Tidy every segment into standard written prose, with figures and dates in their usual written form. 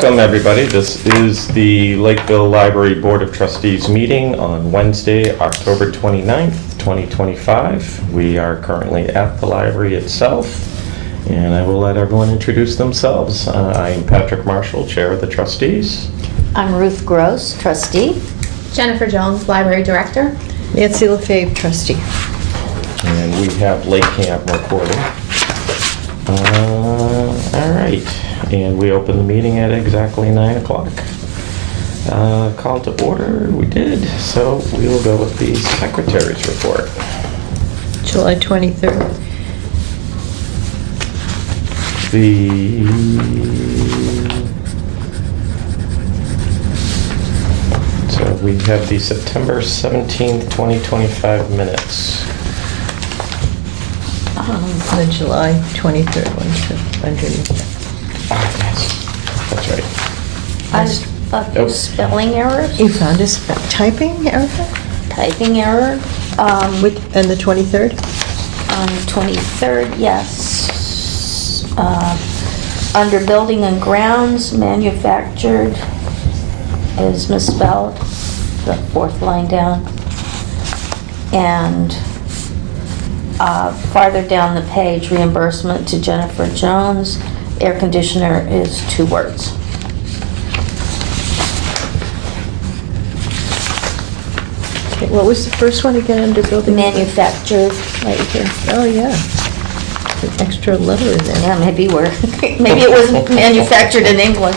Welcome, everybody. This is the Lakeville Library Board of Trustees meeting on Wednesday, October 29th, 2025. We are currently at the library itself, and I will let everyone introduce themselves. I am Patrick Marshall, Chair of the Trustees. I'm Ruth Gross, trustee. Jennifer Jones, Library Director. Nancy LaFave, trustee. And we have LakeCAM recording. All right, and we open the meeting at exactly 9 o'clock. Call to order, we did, so we will go with the secretary's report. July 23rd. So we have the September 17th, 2025 minutes. The July 23rd one, underneath Ah, yes, that's right. A few Oh. spelling errors, that. You found a typing error? typing error. And the 23rd? On the 23rd, yes. Under building and grounds, manufactured is misspelled, the fourth line down. And farther down the page, reimbursement to Jennifer Jones, air conditioner is 2 words. Okay, what was the first one again under building? Manufactured, right here. Oh, yeah. An extra letter in there. Yeah, maybe maybe it was manufactured in England.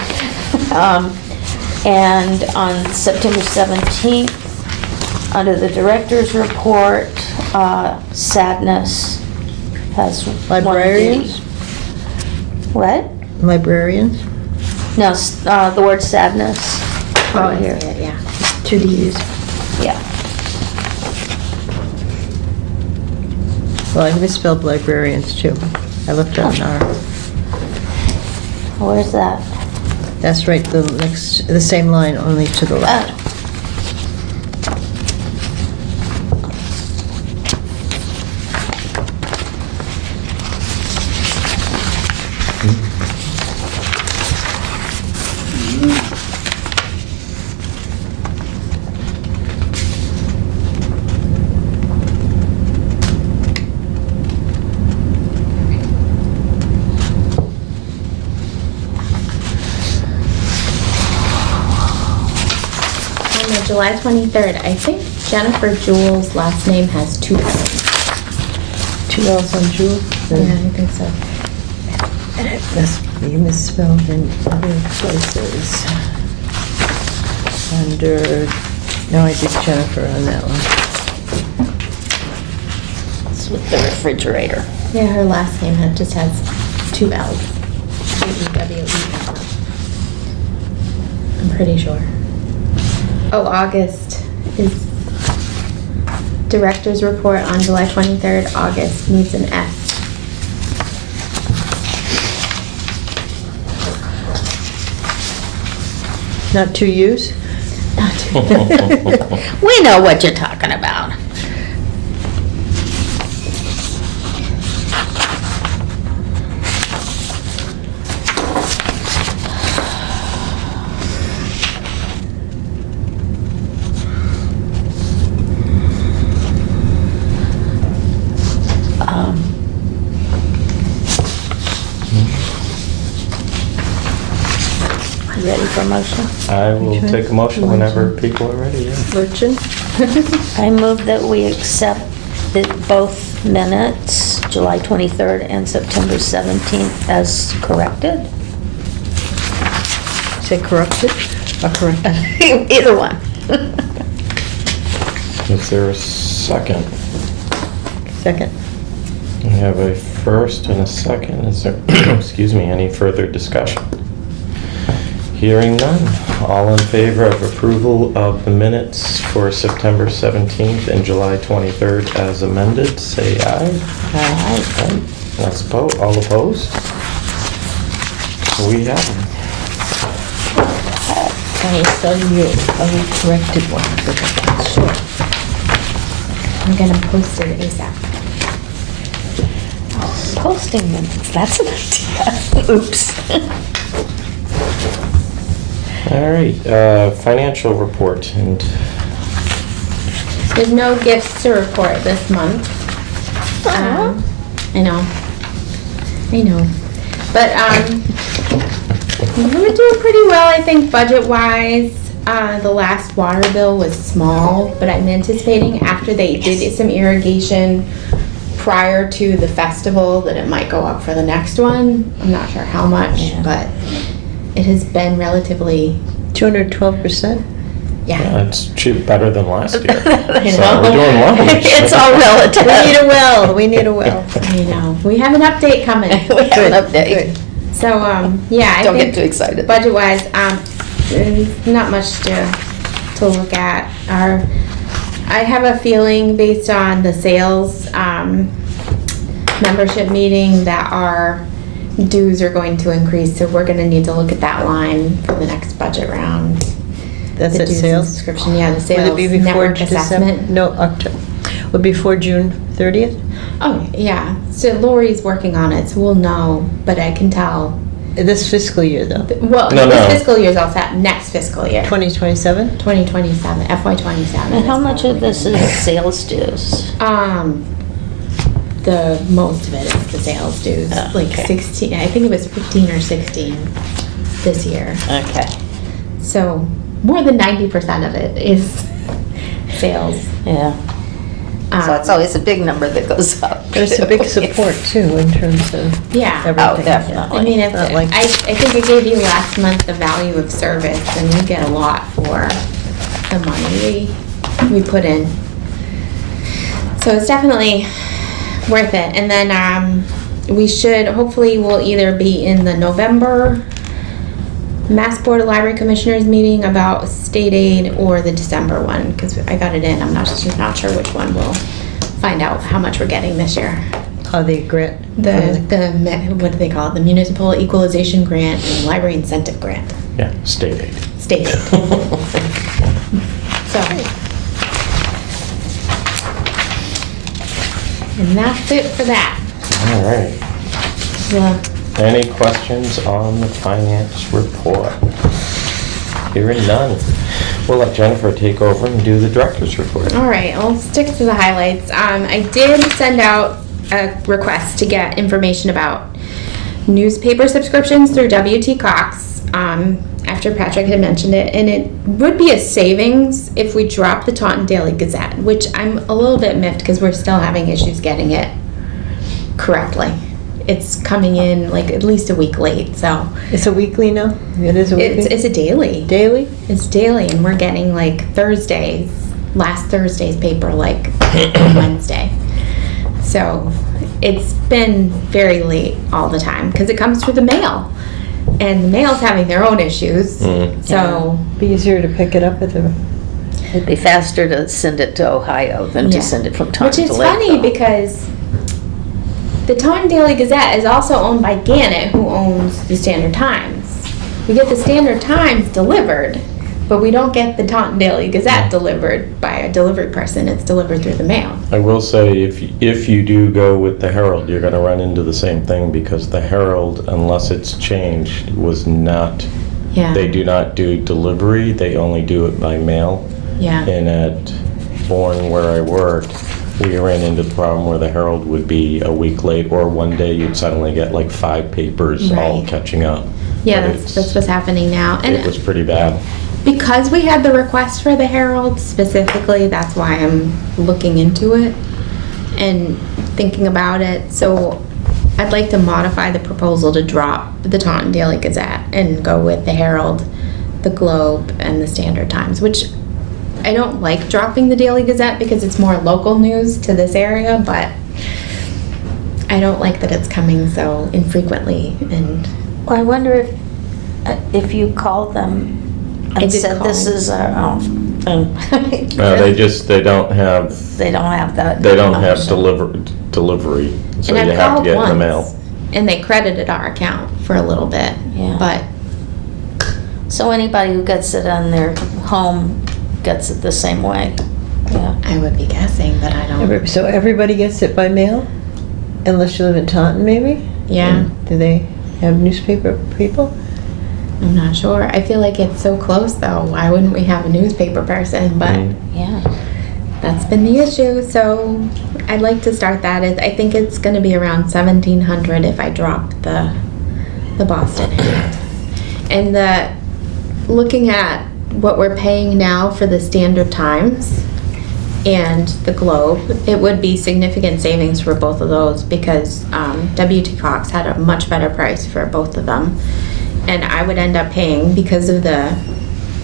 And on September 17th, under the director's report, sadness has Librarians? 1 D. What? Librarians? No, the word sadness. Right here. Yeah. 2 Ds. Yeah. Well, I misspelled librarians too. I left out an R. Where's that? That's right, the same line, only to the left. On the July 23rd, I think Jennifer Jewell's last name has 2 L's. 2 L's on Jewel? Yeah, I think so. And it must be misspelled in other places. No, I did Jennifer on that one. It's with the refrigerator. Yeah, her last name just has 2 L's. Jeweell. I'm pretty sure. Oh, August is director's report on July 23rd. August needs an S. Not 2 U's? Not too. We know what you're talking about. Ready for a motion? I will Okay. take a motion whenever people are ready, yeah. Lurchin? I move that we accept both minutes, July 23rd and September 17th, as corrected. Say corrupted? Or corrected? Either one. Is there a second? Second. We have a first and a second. Is there, excuse me, any further discussion? Hearing none. All in favor of approval of the minutes for September 17th and July 23rd as amended, say aye. Aye. That's all opposed? We have them. I will sell you a corrected one. Sure. I'm gonna post it ASAP. Posting minutes, that's an idea. Oops. All right, financial report, and There's no gifts to report this month. I know. But we're doing pretty well, I think, budget-wise. The last water bill was small, but I'm anticipating after they did some irrigation prior to the festival that it might go up for the next one. I'm not sure how much, Yeah. but it has been relatively, 212%? yeah. that's cheap, better than last year. So know. we're doing well. It's all relative. We need a well, we need a well. I know. We have an update coming. We have an update. So, yeah, I Don't think get too excited. budget-wise, not much to look at. I have a feeling based on the sales membership meeting that our dues are going to increase, so we're gonna need to look at that line for the next budget round. That's The at dues and sales? subscription, yeah, the Would sales it be before network December? assessment. No, October. Would before June 30th? Oh, yeah, so Lori's working on it, so we'll know, but I can tell. This fiscal year, though? Well, No, this no. fiscal year's all set, next fiscal year. 2027? 2027, FY '27. And how is much of probably this gonna is sales dues? The most of it is the sales dues, Oh, like okay. 16, I think it was 15 or 16 this year. Okay. So more than 90% of it is sales. Yeah. So it's always a big number that goes up. There's a big support, too, in terms of Yeah. everything. Oh, definitely. I mean, if, Not like- I think I gave you last month the value of service, and we get a lot for the money we put in. So it's definitely worth it. And then we should, hopefully we'll either be in the November Mass Board of Library Commissioners meeting about state aid or the December one, because I got it in. I'm not sure which one. We'll find out how much we're getting this year. the grant. What do they call it? The Municipal Equalization Grant and Library Incentive Grant. Yeah, state aid. State aid. So. And that's it for that. All right. The Any questions on the finance report? Hearing none. We'll let Jennifer take over and do the director's report. All right, I'll stick to the highlights. I did send out a request to get information about newspaper subscriptions through W.T. Cox after Patrick had mentioned it, and it would be a savings if we dropped the Taunton Daily Gazette, which I'm a little bit miffed because we're still having issues getting it correctly. It's coming in like at least a week late, so It's a weekly now? It is a weekly? it's a daily. Daily? It's daily, and we're getting like last Thursday's paper like on Wednesday. So it's been very late all the time because it comes through the mail, and the mail's having their own issues. Mm. So Be easier to pick it up at the, It'd be faster to send it to Ohio than Yeah. to send it from Taunton which to is Lakeville. funny because the Taunton Daily Gazette is also owned by Gannett, who owns the Standard Times. We get the Standard Times delivered, but we don't get the Taunton Daily Gazette delivered by a delivery person. It's delivered through the mail. I will say, if you do go with the Herald, you're gonna run into the same thing, because the Herald, unless it's changed, was not, Yeah. they do not do delivery, they only do it by mail. Yeah. And at Bourne, where I worked, we ran into the problem where the Herald would be a week late, or one day you'd suddenly get like 5 papers all Right. catching up. Yeah, But that's what's happening now. It And was pretty bad. because we had the request for the Herald specifically, that's why I'm looking into it and thinking about it. So I'd like to modify the proposal to drop the Taunton Daily Gazette and go with the Herald, the Globe, and the Standard Times, which I don't like dropping the Daily Gazette because it's more local news to this area, but I don't like that it's coming so infrequently. And Well, I wonder if you called them I and did said this call. is our own. And No, they don't have, They don't have that. they don't have option. delivery, so and you I've have to called get in the once, mail. and they credited our account for a little bit. Yeah. But So anybody who gets it on their home gets it the same way. Yeah. I would be guessing, but I don't. so everybody gets it by mail? Unless you live in Taunton, maybe? Yeah. Do they have newspaper people? I'm not sure. I feel like it's so close though. Why wouldn't we have a newspaper person? But Yeah. that's been the issue. So I'd like to start that. I think it's going to be around 1,700 if I drop the Boston ad. And looking at what we're paying now for the Standard Times and the Globe, it would be significant savings for both of those because W.T. Cox had a much better price for both of them. And I would end up paying, because of the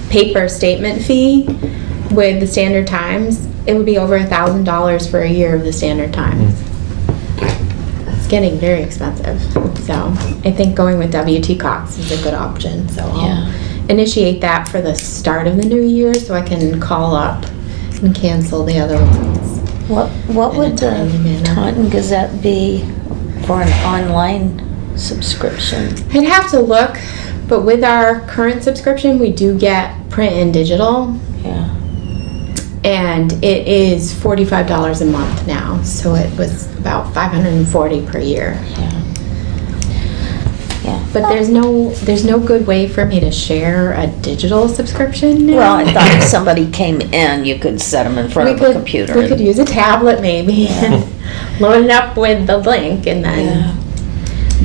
paper statement fee with the Standard Times, it would be over $1,000 for a year of the Standard Times. It's getting very expensive. So I think going with W.T. Cox is a good option. So I'll initiate that for the start of the new year so I can call up and cancel the other ones. What In a would the timely manner. Taunton Gazette be for an online subscription? I'd have to look, but with our current subscription, we do get print and digital, Yeah. and it is $45 a month now. So it was about $540 per year. Yeah. Yeah. But there's no good way for me to share a digital subscription now. Well, I thought if somebody came in, you could set them in front of a computer. We could use a tablet maybe and load it up with the link and then. Yeah.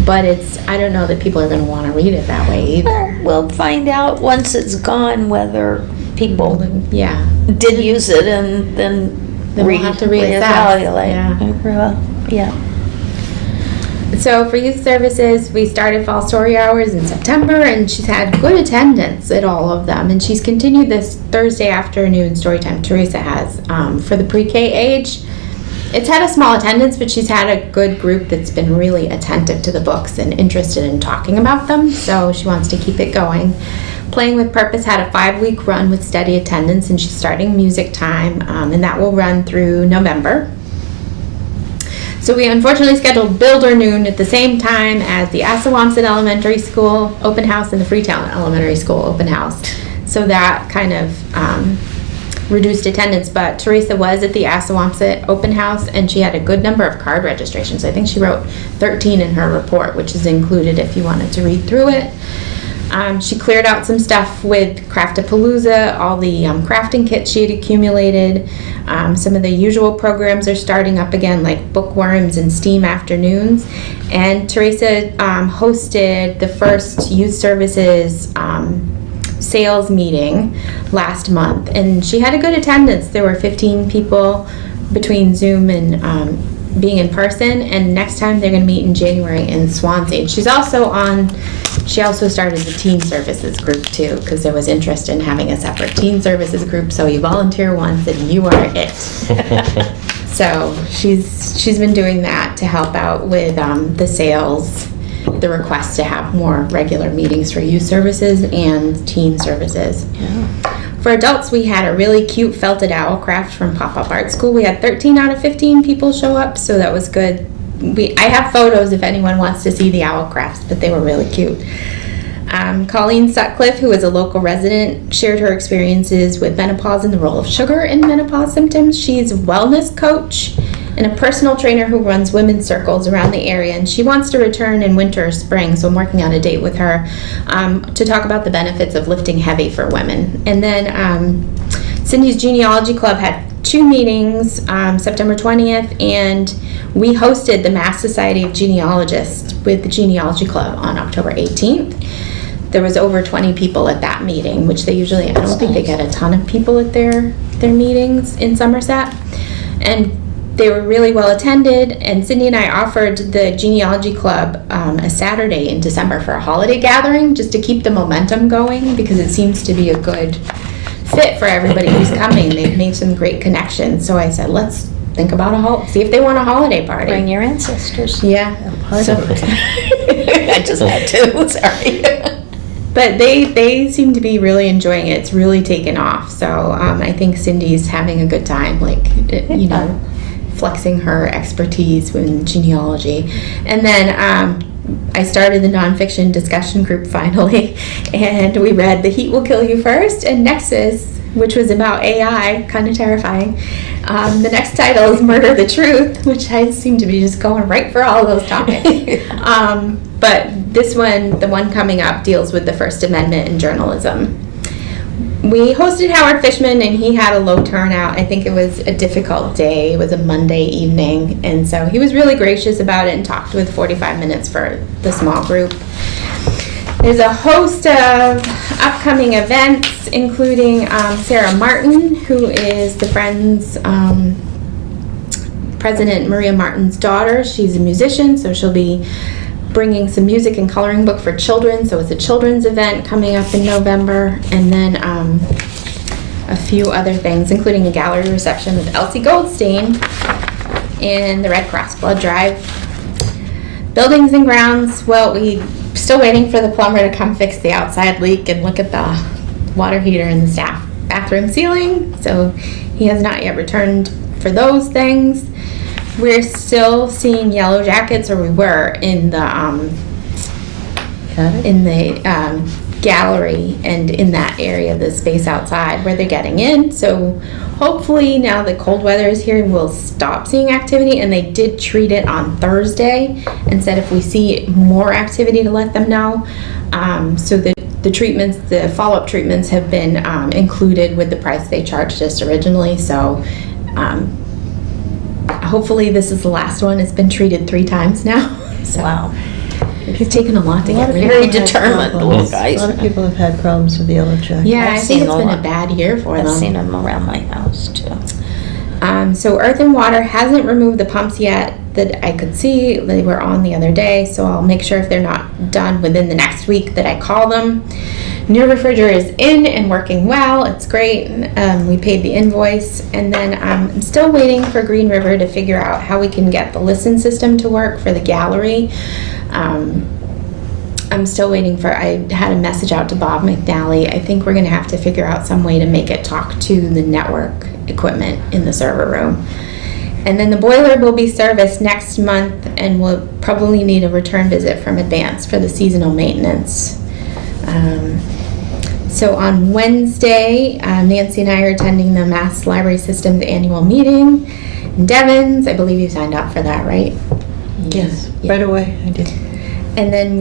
But I don't know that people are going to want to read it that way either. Well, we'll find out once it's gone whether people Yeah. did use it and then Then we'll have to reassess. reevaluate. Yeah. So for youth services, we started fall story hours in September, and she's had good attendance at all of them. And she's continued this Thursday afternoon story time. Teresa has for the pre-K age. It's had a small attendance, but she's had a good group that's been really attentive to the books and interested in talking about them. So she wants to keep it going. Playing with Purpose had a 5-week run with steady attendance, and she's starting music time, and that will run through November. So we unfortunately scheduled Builder Noon at the same time as the Assawamsett Elementary School open house and the Freetown Elementary School open house. So that kind of reduced attendance, but Teresa was at the Assawamsett open house and she had a good number of card registrations. I think she wrote 13 in her report, which is included if you wanted to read through it. She cleared out some stuff with Craftapalooza, all the crafting kits she had accumulated. Some of the usual programs are starting up again, like bookworms and STEAM afternoons. And Teresa hosted the first youth services sales meeting last month, and she had a good attendance. There were 15 people between Zoom and being in person, and next time they're going to meet in January in Swansea. And she also started the teen services group too, because there was interest in having a separate teen services group. So you volunteer once and you are it. So she's been doing that to help out with the sales, the request to have more regular meetings for youth services and teen services. Yeah. For adults, we had a really cute felted owl craft from Pop-Up Art School. We had 13 out of 15 people show up, so that was good. I have photos if anyone wants to see the owl crafts, but they were really cute. Colleen Sutcliffe, who is a local resident, shared her experiences with menopause and the role of sugar in menopause symptoms. She's a wellness coach and a personal trainer who runs women's circles around the area, and she wants to return in winter or spring, so I'm working on a date with her to talk about the benefits of lifting heavy for women. And then Cindy's Genealogy Club had 2 meetings, September 20th, and we hosted the Mass Society of Genealogists with the Genealogy Club on October 18th. There was over 20 people at that meeting, which they usually, I don't think they get a ton of people at their meetings in Somerset. And they were really well attended, and Cindy and I offered the Genealogy Club a Saturday in December for a holiday gathering, just to keep the momentum going, because it seems to be a good fit for everybody who's coming. They've made some great connections. So I said, let's think about see if they want a holiday party. Bring your ancestors. Yeah. So, I just had to, sorry. but they seem to be really enjoying it. It's really taken off. So I think Cindy's having a good time, flexing her expertise in genealogy. And then I started the nonfiction discussion group finally, and we read The Heat Will Kill You First and Nexus, which was about AI, kind of terrifying. The next title is Murder the Truth, which I seem to be just going right for all those topics. But this one, the one coming up, deals with the First Amendment in journalism. We hosted Howard Fishman, and he had a low turnout. I think it was a difficult day. It was a Monday evening, and so he was really gracious about it and talked with 45 minutes for the small group. There's a host of upcoming events, including Sarah Martin, who is the Friends President Maria Martin's daughter. She's a musician, so she'll be bringing some music and coloring book for children. So it's a children's event coming up in November. And then a few other things, including a gallery reception with Elsie Goldstein and the Red Cross blood drive. Buildings and grounds, well, we still waiting for the plumber to come fix the outside leak and look at the water heater in the staff bathroom ceiling. So he has not yet returned for those things. We're still seeing yellow jackets, or we were, in the gallery and in that area, the space outside where they're getting in. So hopefully now that cold weather is here, we'll stop seeing activity. And they did treat it on Thursday and said if we see more activity to let them know. So the treatments, the follow-up treatments have been included with the price they charged us originally. So hopefully this is the last one. It's been treated 3 times now. So Wow. it's taken a lot to get rid of Very it. determined, the little A guys. lot of people have had problems with yellow jackets. Yeah, I've I think seen it's a been a lot. bad year for I've them. seen them around my house too. So Earth and Water hasn't removed the pumps yet that I could see. They were on the other day, so I'll make sure if they're not done within the next week that I call them. New refrigerator is in and working well. It's great. We paid the invoice. And then I'm still waiting for Green River to figure out how we can get the listen system to work for the gallery. I'm still waiting for, I had a message out to Bob McNally. I think we're going to have to figure out some way to make it talk to the network equipment in the server room. And then the boiler will be serviced next month, and we'll probably need a return visit from Advance for the seasonal maintenance. So on Wednesday, Nancy and I are attending the Mass Library System's annual meeting in Devon's. I believe you signed up for that, right? Yes, Yeah. right away, I did. And then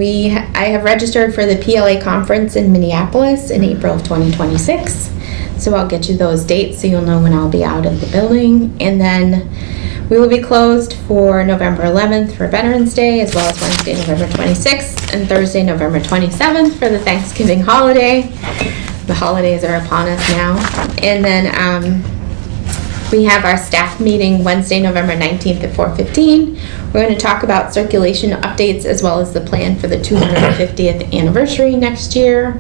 I have registered for the PLA conference in Minneapolis in April of 2026. So I'll get you those dates so you'll know when I'll be out of the building. And then we will be closed for November 11th for Veterans Day, as well as Wednesday, November 26th, and Thursday, November 27th for the Thanksgiving holiday. The holidays are upon us now. And then we have our staff meeting Wednesday, November 19th at 4:15. We're going to talk about circulation updates as well as the plan for the 250th anniversary next year.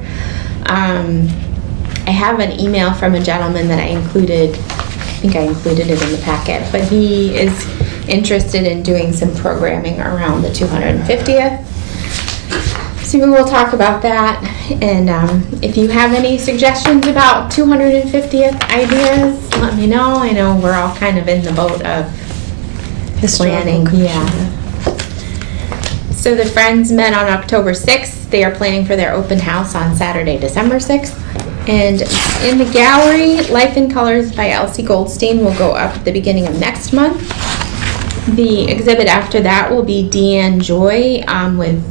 I have an email from a gentleman that I included, I think I included it in the packet, but he is interested in doing some programming around the 250th. So we will talk about that. And if you have any suggestions about 250th ideas, let me know. I know we're all kind of in the boat of planning. Yeah. So the Friends met on October 6th. They are planning for their open house on Saturday, December 6th. And in the gallery, Life in Colors by Elsie Goldstein will go up at the beginning of next month. The exhibit after that will be Deanne Joy with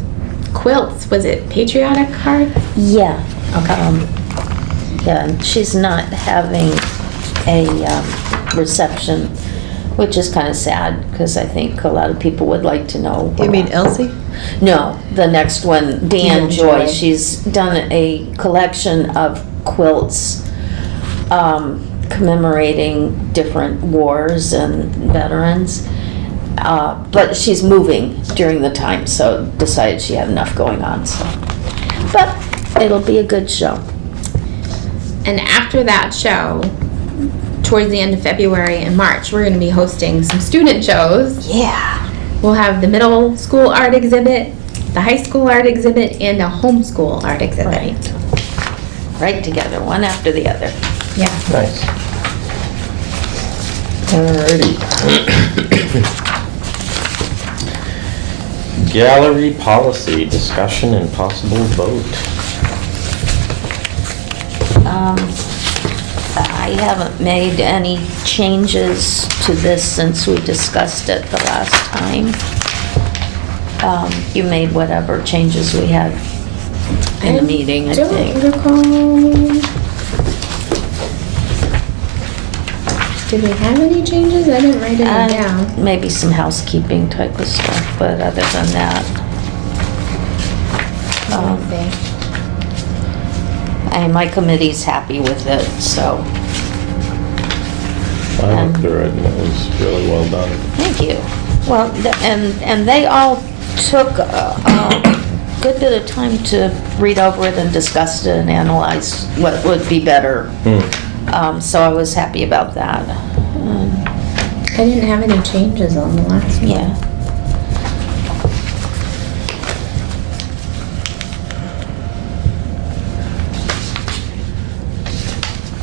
quilts. Was it patriotic cards? Yeah. Okay. Yeah, and she's not having a reception, which is kind of sad because I think a lot of people would like to know. You mean Elsie? No, the next one, Dan Deanne Joy. Joy. She's done a collection of quilts commemorating different wars and veterans. But she's moving during the time, so decided she had enough going on. So, but it'll be a good show. And after that show, towards the end of February and March, we're going to be hosting some student shows. Yeah. We'll have the middle school art exhibit, the high school art exhibit, and a homeschool art exhibit. Right. Right together, one after the other. Yeah. Nice. Alrighty. Gallery policy, discussion and possible vote. I haven't made any changes to this since we discussed it the last time. you made whatever changes we had in the meeting, I think. don't recall. Did we have any changes? I didn't write any down. Maybe some housekeeping type of stuff, but other than that, Let me see. and my committee's happy with it, so I looked through it and it was really well done. thank you. Well, and they all took a good bit of time to read over it and discuss it and analyze what would be better. So I was happy about that. I didn't have any changes on the last one. Yeah.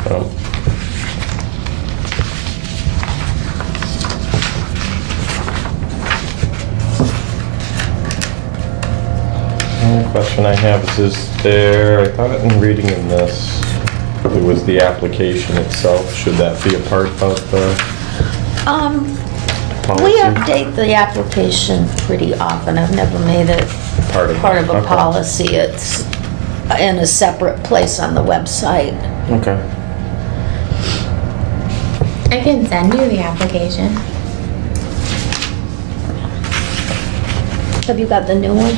Oh. One question I have is there, I thought in reading in this, it was the application itself. Should that be a part of the policy? We update the application pretty often. I've never made it Part of part of a okay. policy. It's in a separate place on the website. Okay. I can send you the application. Have you got the new one?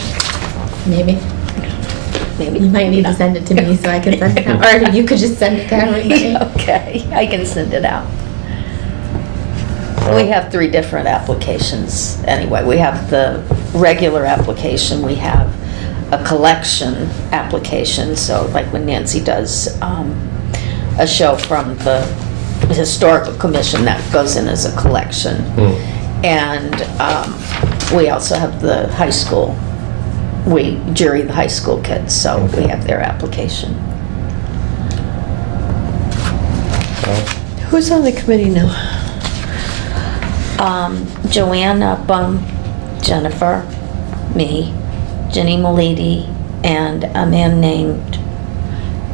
Maybe. Maybe. You might need to send it to me so I can send it out. Or you could just send it to everybody. Okay, I can send it out. We have 3 different applications anyway. We have the regular application, we have a collection application, so like when Nancy does a show from the Historical Commission, that goes in as a collection. And we also have the high school. We jury the high school kids, so we have their application. Well, Who's on the committee now? Joanne Upham, Jennifer, me, Jenny Malidi, and a man named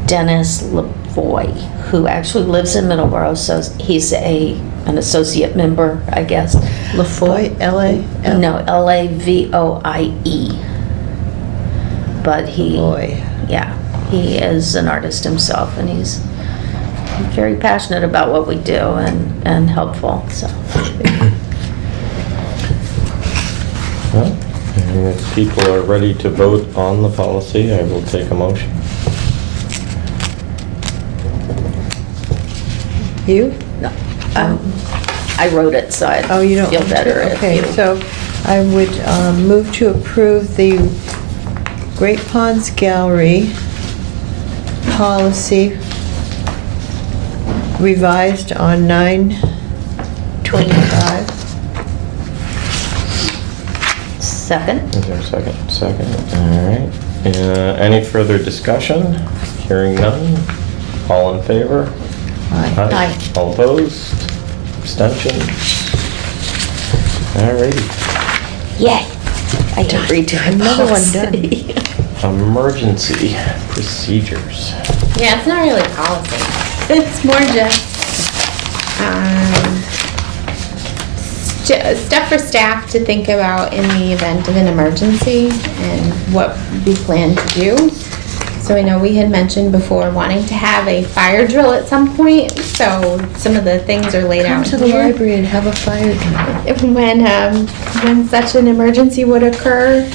Dennis Lavoy, who actually lives in Middleborough, so he's an associate member, I guess. LaFoy, L-A? No, Lavoie. But he, Boy. yeah, he is an artist himself, and he's very passionate about what we do and helpful, so. Well, and if people are ready to vote on the policy, I will take a motion. You? No, I wrote it, so I Oh, you don't feel want to? better if Okay, you. so I would move to approve the Great Ponds Gallery policy revised on 9/25. Second? Is there a second? Second, all right. Any further discussion? Hearing none. All in favor? Aye. All opposed? Abstentions? All righty. Yay! I can read to Another one done. Emergency procedures. Yeah, it's not really policy. It's more just stuff for staff to think about in the event of an emergency and what we plan to do. So I know we had mentioned before wanting to have a fire drill at some point, so some of the things are laid Come out to the here. library and have a fire drill. When such an emergency would occur.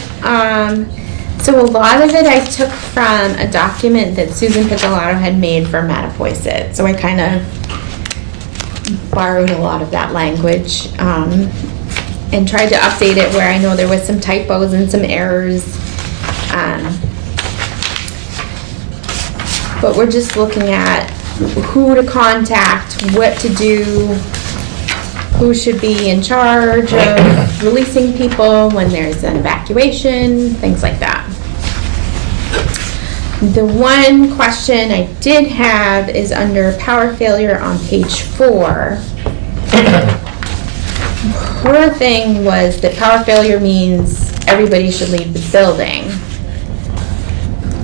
So a lot of it I took from a document that Susan Picciolato had made for Mattapoisett. So I kind of borrowed a lot of that language and tried to update it where I know there was some typos and some errors. But we're just looking at who to contact, what to do, who should be in charge of releasing people when there's an evacuation, things like that. The one question I did have is under power failure on page 4. Her thing was that power failure means everybody should leave the building.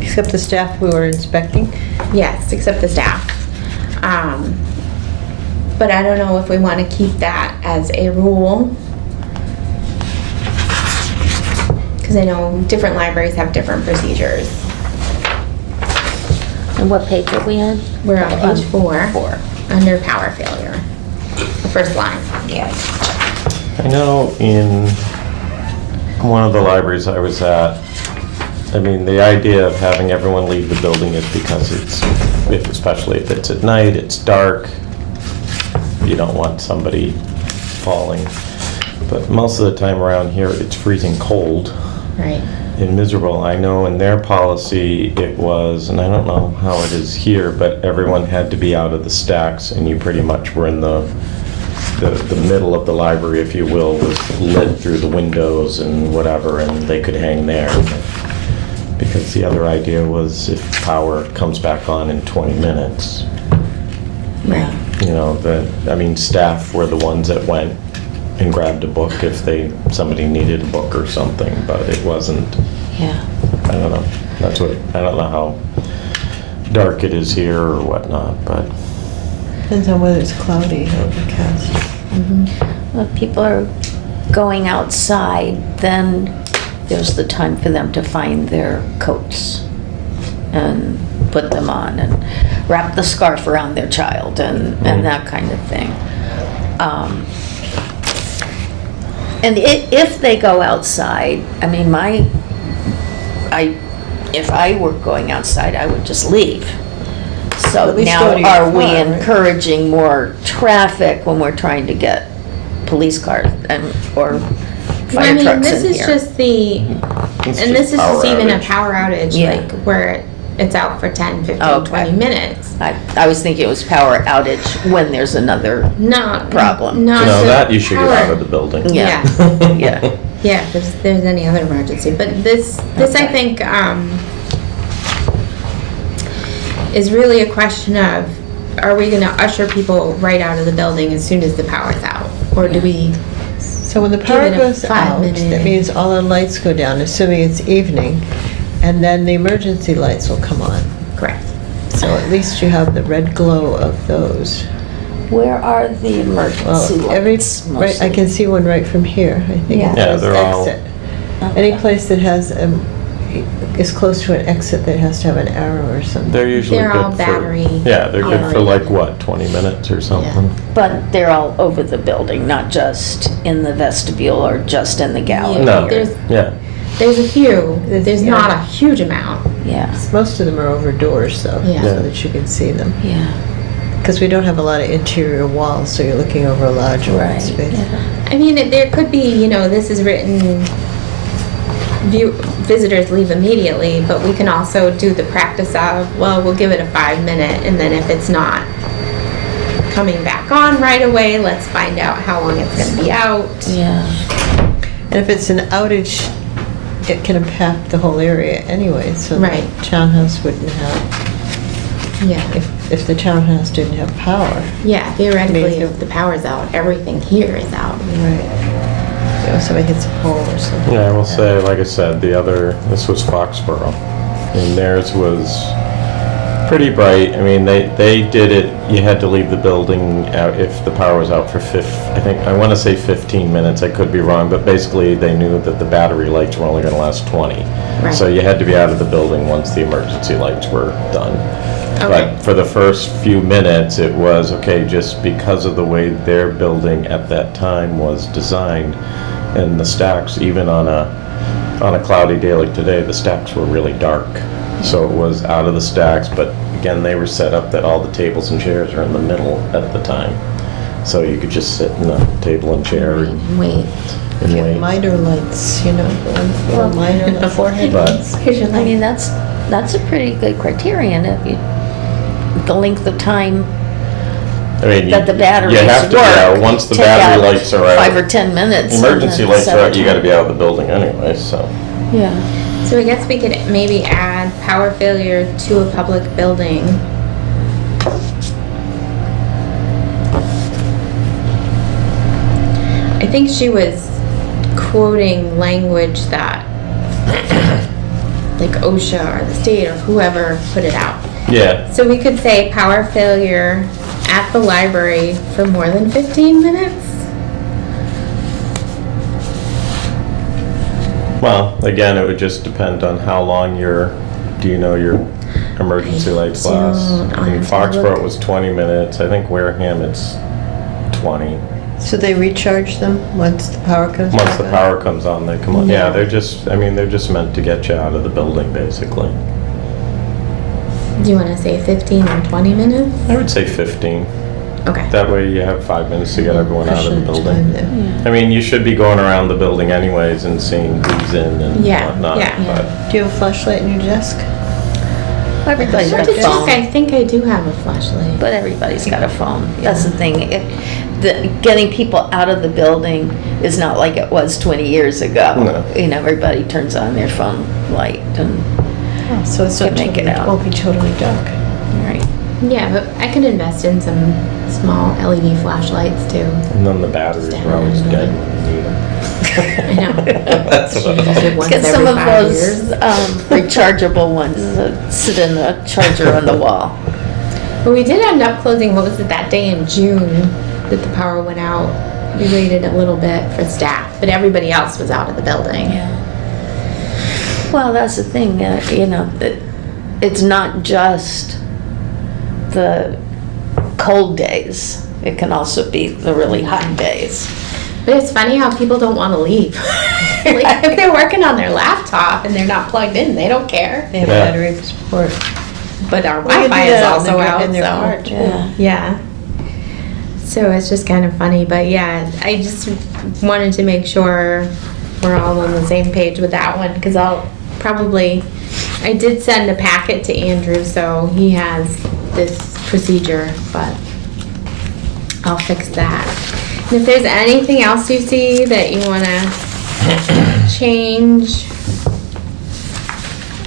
Except the staff who are inspecting. Yes, except the staff. But I don't know if we want to keep that as a rule. because I know different libraries have different procedures. And what page are we on? We're on page 4, 4. under power failure, the first line. Yeah. I know in one of the libraries I was at, I mean, the idea of having everyone leave the building is because especially if it's at night, it's dark, you don't want somebody falling. But most of the time around here, it's freezing cold Right. and miserable. I know in their policy it was, and I don't know how it is here, but everyone had to be out of the stacks, and you pretty much were in the middle of the library, if you will, was lit through the windows and whatever, and they could hang there. Because the other idea was if power comes back on in 20 minutes, Right. you know, staff were the ones that went and grabbed a book if somebody needed a book or something, but it wasn't, Yeah. I don't know. I don't know how dark it is here or whatnot, but Depends on whether it's cloudy or overcast. Well, if people are going outside, then there's the time for them to find their coats and put them on and wrap the scarf around their child and that kind of thing. And if they go outside, I mean, if I were going outside, I would just leave. So At least now go to your are we car, right? encouraging more traffic when we're trying to get police cars or Well, fire I mean, trucks this in is here? just the, it's and this is power just even a outage. power outage, Yeah. like where it's out for 10, 15, Okay. 20 minutes. I was thinking it was power outage when there's another, Not Problem. Not No, the that you should get power- out of the building. yeah, yeah. Yeah, if there's any other emergency, but this I think is really a question of, are we going to usher people right out of the building as soon as the power's out, or do we? So when the power Give it a goes out, 5-minute. that means all the lights go down, assuming it's evening, and then the emergency lights will come on. Correct. So at least you have the red glow of those. Where are the emergency Well, lights right, I mostly? can see one right from here. I think Yeah. it Yeah, says they're all- exit. Any place that has, is close to an exit that has to have an arrow or something. They're usually They're good all for, battery yeah, they're good for operated. like what, 20 minutes or something? But they're all over the building, not just in the vestibule or just in the gallery. No, There's- yeah. There's a few. There's Yeah. not a huge amount. Yeah, Most of them are over doors though, Yeah. so that you can see them. yeah, Because we don't have a lot of interior walls, so you're looking over a large open right. space. yeah. I mean, there could be, this is written, visitors leave immediately, but we can also do the practice of, well, we'll give it a 5-minute, and then if it's not coming back on right away, let's find out how long it's going to be out. Yeah, And if it's an outage, it can impact the whole area anyway, so Right. the townhouse wouldn't have, Yeah. if the townhouse didn't have power. Yeah, theoretically, Maybe. if the power's out, everything here is out. Right. If somebody hits a pole or something. Yeah, I will say, like I said, this was Foxborough, and theirs was pretty bright. I mean, they did it, you had to leave the building out if the power was out for I want to say 15 minutes, I could be wrong, but basically they knew that the battery lights were only going to last 20. Right. So you had to be out of the building once the emergency lights were done. Okay. But for the first few minutes, it was, okay, just because of the way their building at that time was designed, and the stacks, even on a cloudy day like today, the stacks were really dark. So it was out of the stacks, but again, they were set up that all the tables and chairs are in the middle at the time. So you could just sit in a table and chair and Wait. wait. Miter lights, the Well, miter, the forehead But- lights. Here's your I mean, light. that's a pretty good criterion the length of time I mean, that the batteries you have to, work. yeah, once the Take battery out lights are out. 5 or 10 minutes. and Emergency then lights set are a out, you gotta time. be out of the building anyway, so. Yeah. So I guess we could maybe add power failure to a public building. I think she was quoting language that like OSHA or the state or whoever put it out. Yeah, So we could say power failure at the library for more than 15 minutes? Well, again, it would just depend on how long do you know your emergency lights last? don't. I mean, Foxborough was 20 minutes. I think Wareham it's 20. So they recharge them once the power comes back Once the on? power comes on, they come on. Yeah, Yeah. they're just meant to get you out of the building, basically. Do you want to say 15 or 20 minutes? I would say 15. Okay. That way you have 5 minutes to get everyone out of the Efficient building. time there. I mean, you should be going around the building anyways and seeing who's in and Yeah, whatnot. yeah. But Do you have a flashlight in your desk? Everybody's I got have a to check. phone. I think I do have a flashlight. But everybody's got a phone. That's the thing. Getting people out of the building is not like it was 20 years ago. No. You know, everybody turns on their phone light and, Oh, so it's Can not make it totally, out. won't be totally dark. right. Yeah, but I could invest in some small LED flashlights too. And then the batteries are always dead when you need them. I know. That's what Use it once Get some every of 5 those years. rechargeable ones that sit in a charger on the wall. But we did end up closing, what was it, that day in June that the power went out. We waited a little bit for staff, but everybody else was out of the building. Yeah. Well, that's the thing, you know, it's not just the cold days. It can also be the really hot days. But it's funny how people don't want to leave. Like if they're working on their laptop and they're not plugged in, they don't care. They have Yeah. battery support. But our Well, you Wi-Fi do is that also out. in their so. car, too. Yeah. Yeah. So it's just kind of funny, but yeah, I just wanted to make sure we're all on the same page with that one because I did send a packet to Andrew, so he has this procedure, but I'll fix that. And if there's anything else you see that you want to change,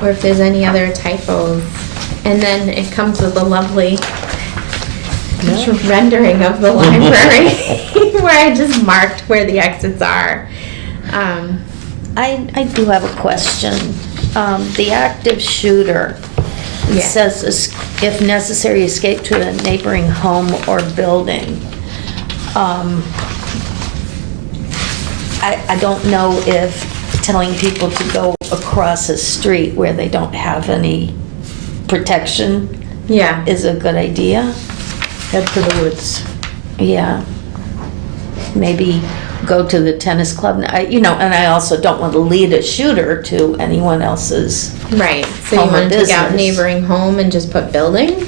or if there's any other typos, and then it comes with a lovely rendering of the library where I just marked where the exits are. I do have a question. The active shooter, it Yeah. says if necessary, escape to a neighboring home or building. I don't know if telling people to go across a street where they don't have any protection Yeah. is a good idea. Head for the woods. Yeah. Maybe go to the tennis club. And I also don't want to lead a shooter to anyone else's. Right. So you Home or want to take out business. neighboring home and just put building?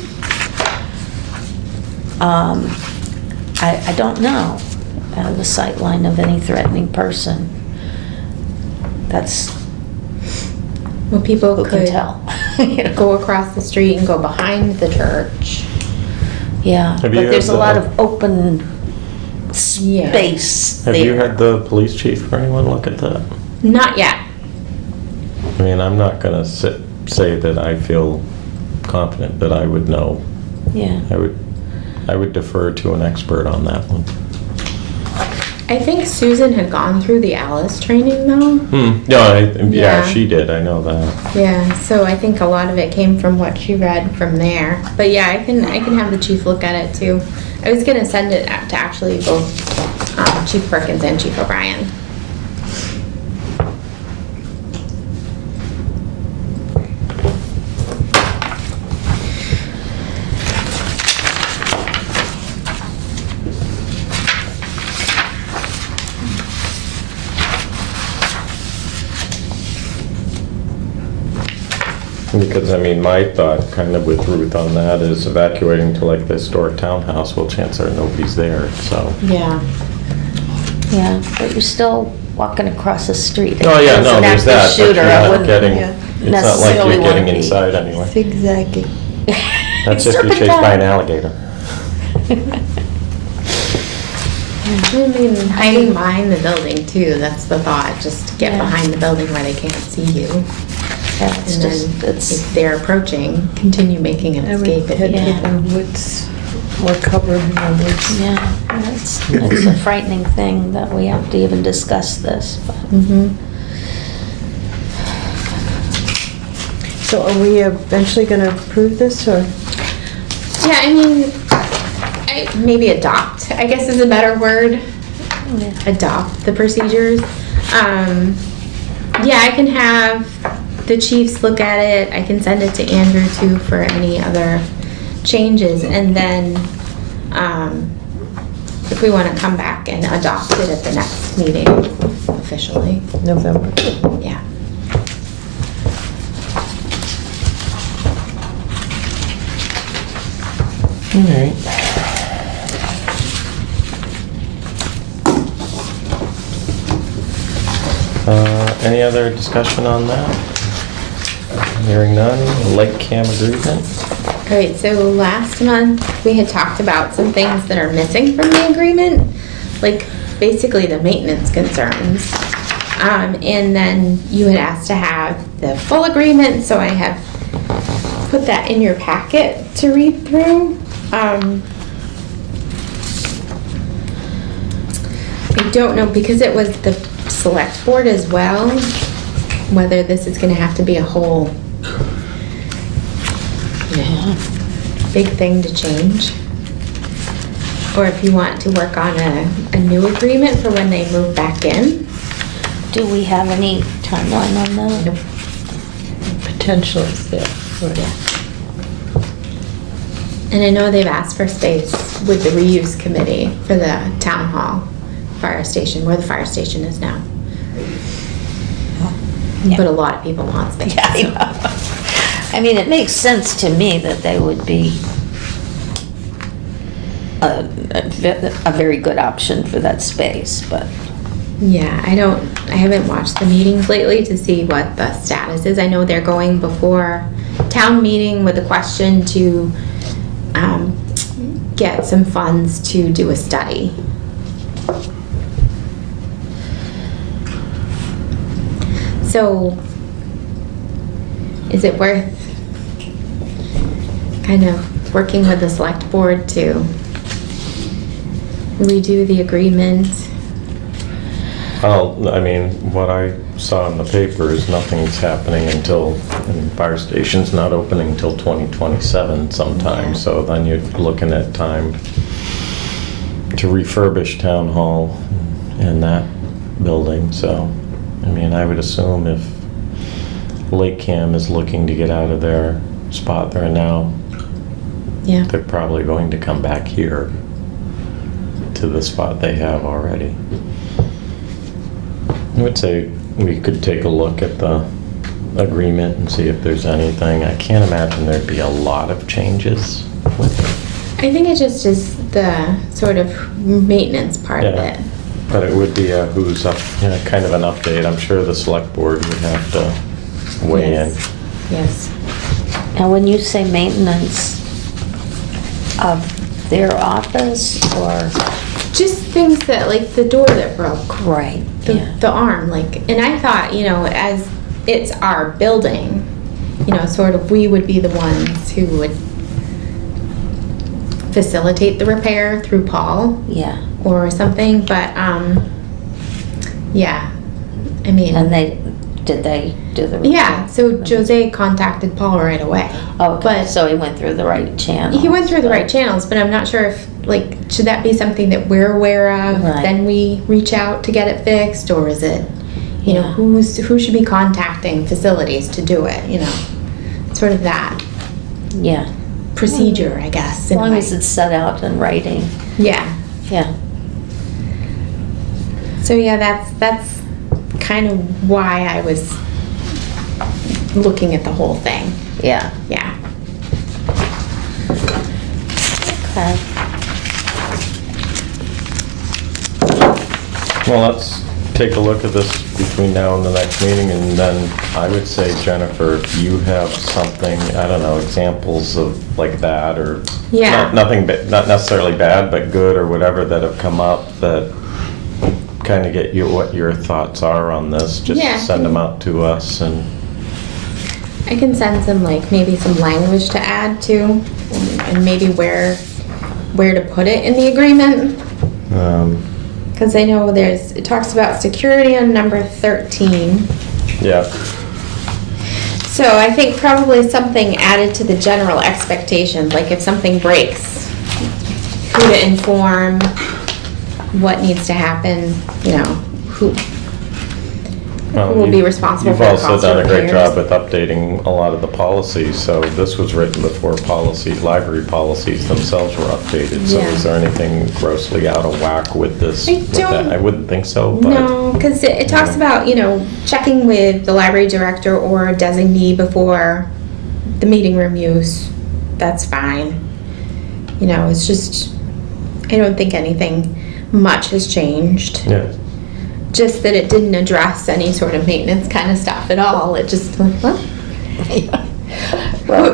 I don't know the sight line of any threatening person. That's, Well, people who can could tell? You know? go across the street and go behind the church. Yeah, Have but you there's had a lot the- of open Yeah. space Have there. you had the police chief or anyone look at that? Not yet. I mean, I'm not gonna say that I feel confident that I would know. Yeah. I would defer to an expert on that one. I think Susan had gone through the Alice training though. No, yeah, Yeah. she did, I know that. Yeah, so I think a lot of it came from what she read from there. But yeah, I can have the chief look at it too. I was gonna send it to actually both Chief Perkins and Chief O'Brien. Because, I mean, my thought kind of with Ruth on that is evacuating to like the historic townhouse, well, chances are nobody's there, so. Yeah. Yeah, but you're still walking across the street. Oh, yeah, As no, an there's active that, but shooter, you're I not wouldn't getting, Yeah. it's not like necessarily you're wanna getting be- inside anyway. Zigzagging. That's if you're chased by an alligator. I mean, hiding behind the building too, that's the thought. Just get Yeah. behind the building where they can't see you. Yeah, it's And just, then it's, if they're approaching, continue making an I would escape. head Yeah. to the woods, more cover in the woods. yeah, it's a frightening thing that we have to even discuss this, but. Mm-hmm. So are we eventually gonna approve this, or? Yeah, I mean, maybe adopt, I guess is a better word. Adopt the procedures. Yeah, I can have the chiefs look at it. I can send it to Andrew too for any other changes. And then if we want to come back and adopt it at the next meeting officially. November. Yeah. All right. Any other discussion on that? Hearing none. LakeCAM agreement? All right, so last month we had talked about some things that are missing from the agreement, like basically the maintenance concerns. And then you had asked to have the full agreement, so I have put that in your packet to read through. I don't know, because it was the select board as well, whether this is gonna have to be a whole big thing to change. Or if you want to work on a new agreement for when they move back in. Do we have any timeline on that? Nope. Potential is there. Yeah. And I know they've asked for space with the reuse committee for the town hall fire station, where the fire station is now. Yeah. But a lot of people want space. Yeah, I know. I mean, it makes sense to me that they would be a very good option for that space, but Yeah, I haven't watched the meetings lately to see what the status is. I know they're going before town meeting with a question to get some funds to do a study. So, is it worth kind of working with the select board to redo the agreement? Well, I mean, what I saw in the paper is nothing's happening until, and the fire station's not opening until 2027 sometime. Yeah. So then you're looking at time to refurbish town hall and that building. So, I mean, I would assume if LakeCAM is looking to get out of their spot there now, Yeah. they're probably going to come back here to the spot they have already. I would say we could take a look at the agreement and see if there's anything. I can't imagine there'd be a lot of changes with it. I think it just is the sort of maintenance part of Yeah. it. But it would be a who's up, kind of an update. I'm sure the select board would have to weigh in. Yes. Yes. now when you say maintenance of their office or, Just things that, like the door that broke, right, yeah. the arm, like, and I thought, as it's our building, sort of we would be the ones who would facilitate the repair through Paul Yeah, or something, but, yeah, I mean. and did they do the? Yeah, so Jose contacted Paul right away. Oh, But so he went through the right channel. he went through the right channels, but I'm not sure if, should that be something that we're aware of? Right. Then we reach out to get it fixed, or is it, Yeah. who should be contacting facilities to do it, Sort of that Yeah, procedure, I guess. as in a long way. as it's set out in writing, Yeah. yeah. So yeah, that's kind of why I was looking at the whole thing. Yeah, Yeah. okay. Well, let's take a look at this between now and the next meeting, and then I would say, Jennifer, if you have something, I don't know, examples of like that, or Yeah. nothing, not necessarily bad, but good or whatever that have come up that kind of get you what your thoughts are on this, just Yeah. send them out to us. And I can send some, maybe some language to add to, and maybe where to put it in the agreement. Because I know it talks about security on number 13. yeah, So I think probably something added to the general expectations, like if something breaks, who to inform, what needs to happen, Well, will be you- responsible for You've the also cost done of a great repairs. job with updating a lot of the policies, so this was written before library policies themselves were updated. So Yeah. is there anything grossly out of whack with this? I with that? don't- I wouldn't think so, but. No, because it talks about, checking with the library director or designee before the meeting room use. That's fine. It's just, I don't think anything much has changed. Yeah. Just that it didn't address any sort of maintenance kind of stuff at all. It just, well,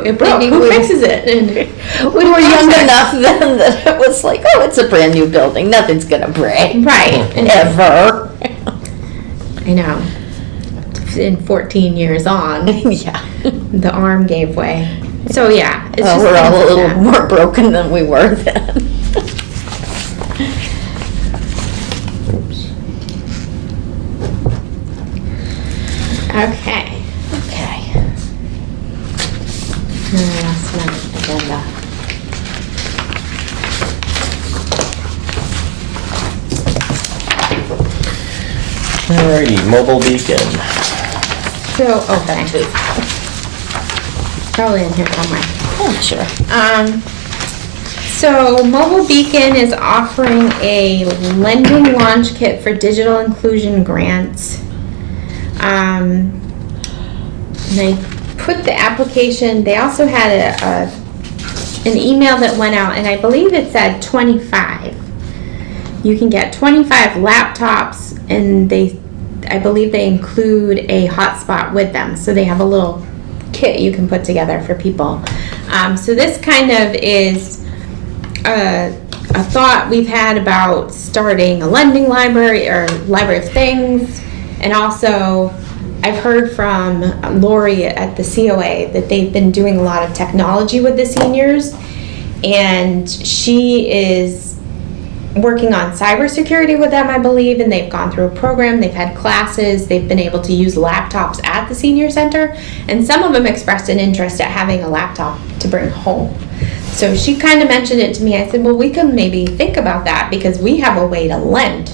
it broke, maybe who we- fixes it? And We were young enough then that it was like, oh, it's a brand new building, nothing's gonna break. Right. And Ever. I know. In 14 years on, Yeah. the arm gave way. So yeah, it's Well, just we're all a things like little that. more broken than we were then. Oops. Okay. Okay. That's my agenda. Alrighty, mobile beacon. So, okay. Probably in here somewhere. Oh, sure. So Mobile Beacon is offering a lending launch kit for digital inclusion grants. And I put the application, they also had an email that went out, and I believe it said 25. You can get 25 laptops, and I believe they include a hotspot with them. So they have a little kit you can put together for people. So this kind of is a thought we've had about starting a lending library or library of things. And also I've heard from Lori at the COA that they've been doing a lot of technology with the seniors, and she is working on cybersecurity with them, I believe, and they've gone through a program, they've had classes, they've been able to use laptops at the senior center, and some of them expressed an interest at having a laptop to bring home. So she kind of mentioned it to me. I said, well, we could maybe think about that because we have a way to lend.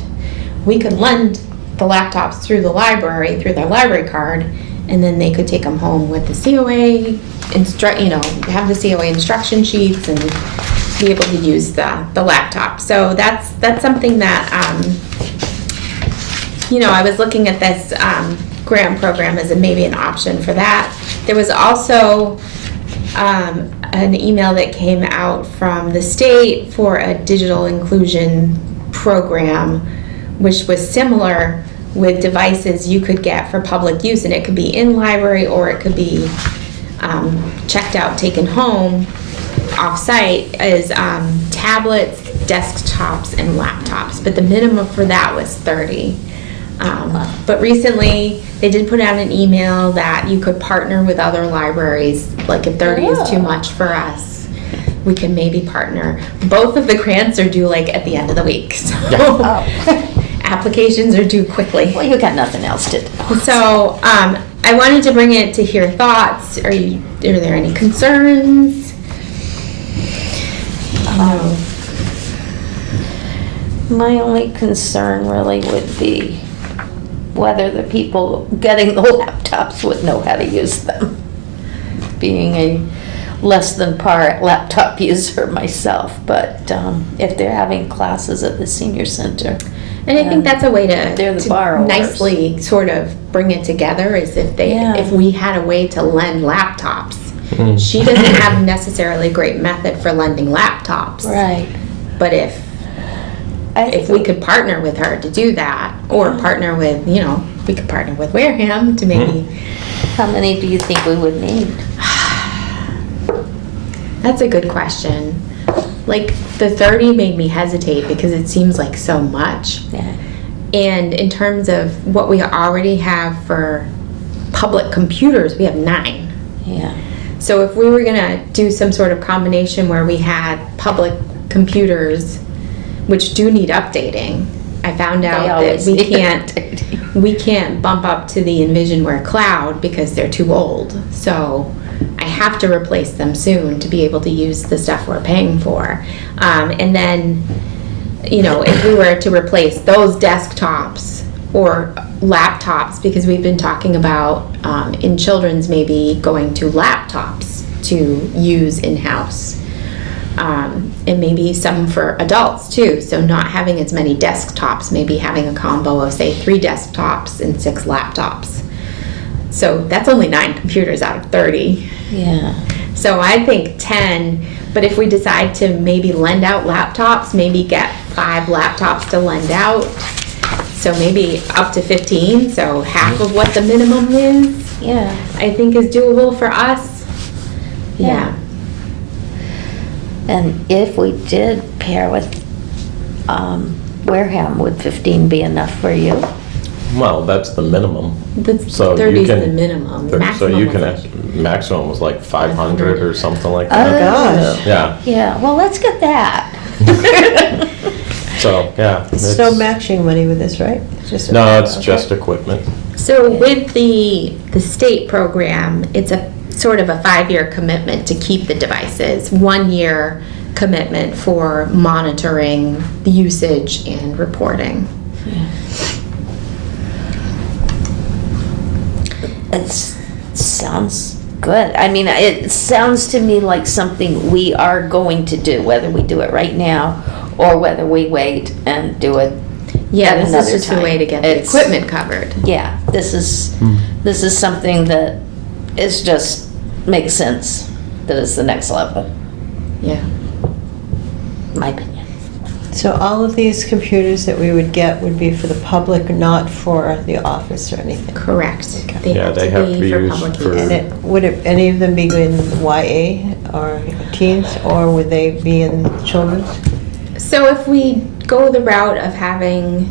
We could lend the laptops through the library, through their library card, and then they could take them home with the COA, have the COA instruction sheets and be able to use the laptop. So that's something that, I was looking at this grant program as maybe an option for that. There was also an email that came out from the state for a digital inclusion program, which was similar with devices you could get for public use, and it could be in library or it could be checked out, taken home off-site, as tablets, desktops, and laptops. But the minimum for that was 30. But recently, they did put out an email that you could partner with other libraries. Like if 30 is too much for us, we can maybe partner. Both of the grants are due like at the end of the week. So applications are due quickly. Well, you got nothing else to do. So I wanted to bring it to hear thoughts. Are there any concerns? My only concern really would be whether the people getting the laptops would know how to use them. Being a less than par laptop user myself, but if they're having classes at the senior center. And I think that's a way They're the to borrowers. nicely sort of bring it together, is if we had a way to lend laptops. She doesn't have necessarily a great method for lending laptops. Right. But if we could partner with her to do that, or partner with, we could partner with Wareham to maybe. How many do you think we would need? That's a good question. Like, the 30 made me hesitate because it seems like so much. Yeah. And in terms of what we already have for public computers, we have 9. Yeah. So if we were gonna do some sort of combination where we had public computers, which do need updating, I found out that always we need can't bump up to the Envisionware cloud because they're too old. So I have to replace them soon to be able to use the stuff we're paying for. And then, if we were to replace those desktops or laptops, because we've been talking about in children's maybe going to laptops to use in-house. And maybe some for adults too, so not having as many desktops, maybe having a combo of say 3 desktops and 6 laptops. So that's only 9 computers out of 30. Yeah. So I think 10, but if we decide to maybe lend out laptops, maybe get 5 laptops to lend out. So maybe up to 15, so half of what the minimum is, Yeah. I think is doable for us. Yeah. And if we did pair with Wareham, would 15 be enough for you? Well, that's the minimum. That's So you 30 is can- the minimum. So Maximum you was can, like- maximum was like 500 or something like Oh, that. gosh. Yeah, Yeah, well, let's get that. so, yeah. It's no matching money with this, right? No, it's okay. just equipment. So with the state program, it's a sort of a 5-year commitment to keep the devices, 1-year commitment for monitoring the usage and reporting. It sounds good. I mean, it sounds to me like something we are going to do, whether we do it right now or whether we wait and do it. Yeah, at this is another just a time. way to get the It's- equipment covered. Yeah, this is something that is just makes sense. That is the next level, Yeah. in my opinion. So all of these computers that we would get would be for the public, not for the office or anything? Correct. Okay. Yeah, they have to be for used public for- use. And would any of them be in YA or teens, or would they be in children's? So if we go the route of having